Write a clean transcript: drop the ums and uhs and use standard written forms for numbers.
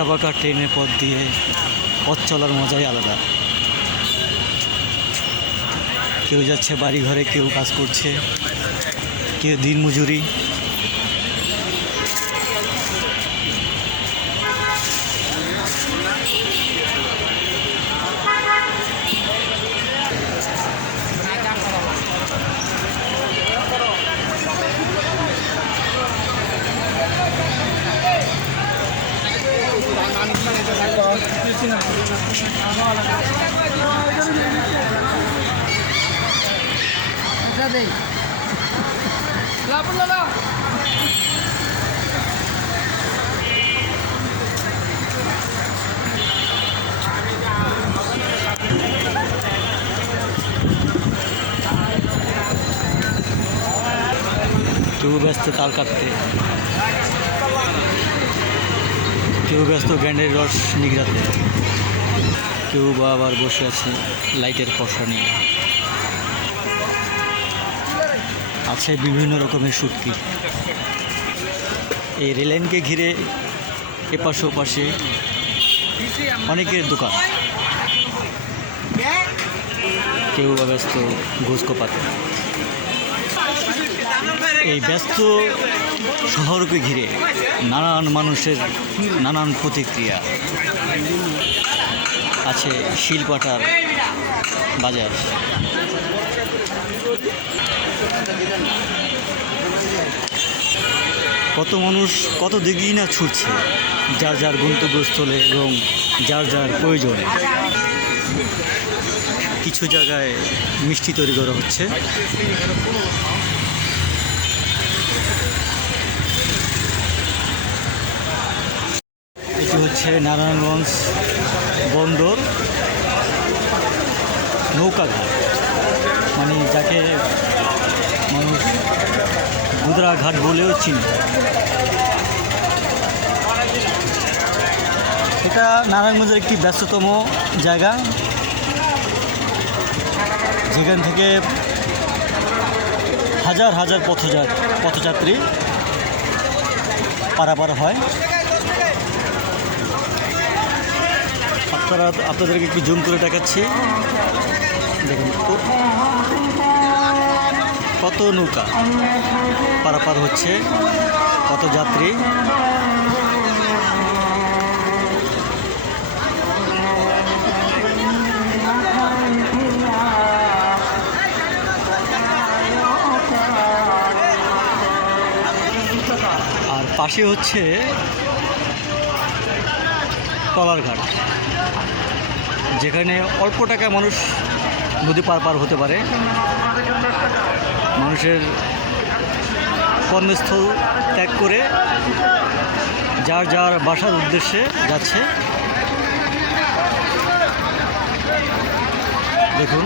আঁকা বাঁকা ট্রেনের পথ দিয়ে পথ চলার মজাই আলাদা। কেউ যাচ্ছে বাড়ি ঘরে, কেউ কাজ করছে, কেউ দিনমজুরি। কেউ ব্যস্ত তাল কাটতে, কেউ ব্যস্ত গ্যান্ডের রস নিগড়াতে, কেউ বা আবার বসে আছে লাইটের পশা নিয়ে। আছে বিভিন্ন রকমের শুটকি। এই রেললাইনকে ঘিরে এপাশে ওপাশে অনেকের দোকান, কেউ বা ব্যস্ত ঘুষ কোপাতে। এই ব্যস্ত শহরকে ঘিরে নানান মানুষের নানান প্রতিক্রিয়া। আছে শিলপাটার বাজার। কত মানুষ কত দিকেই না ছুটছে যার যার গন্তব্যস্থলে এবং যার যার প্রয়োজনে। কিছু জায়গায় মিষ্টি তৈরি করা হচ্ছে। এটি হচ্ছে নারায়ণগঞ্জ বন্দর নৌকাঘাট, মানে যাকে মানুষ গুদরা ঘাট বলেও চিনে। এটা নারায়ণগঞ্জের একটি ব্যস্ততম জায়গা, যেখান থেকে হাজার হাজার পথযাত্রী পারাপার হয়। আপনাদেরকে একটু জুম করে দেখাচ্ছি। দেখুন কত নৌকা পারাপার হচ্ছে, কত যাত্রী। আর পাশে হচ্ছে ট্রলার ঘাট, যেখানে অল্প টাকায় মানুষ নদী পার হতে পারে। মানুষের কর্মস্থল ত্যাগ করে যার যার বাসার উদ্দেশ্যে যাচ্ছে। দেখুন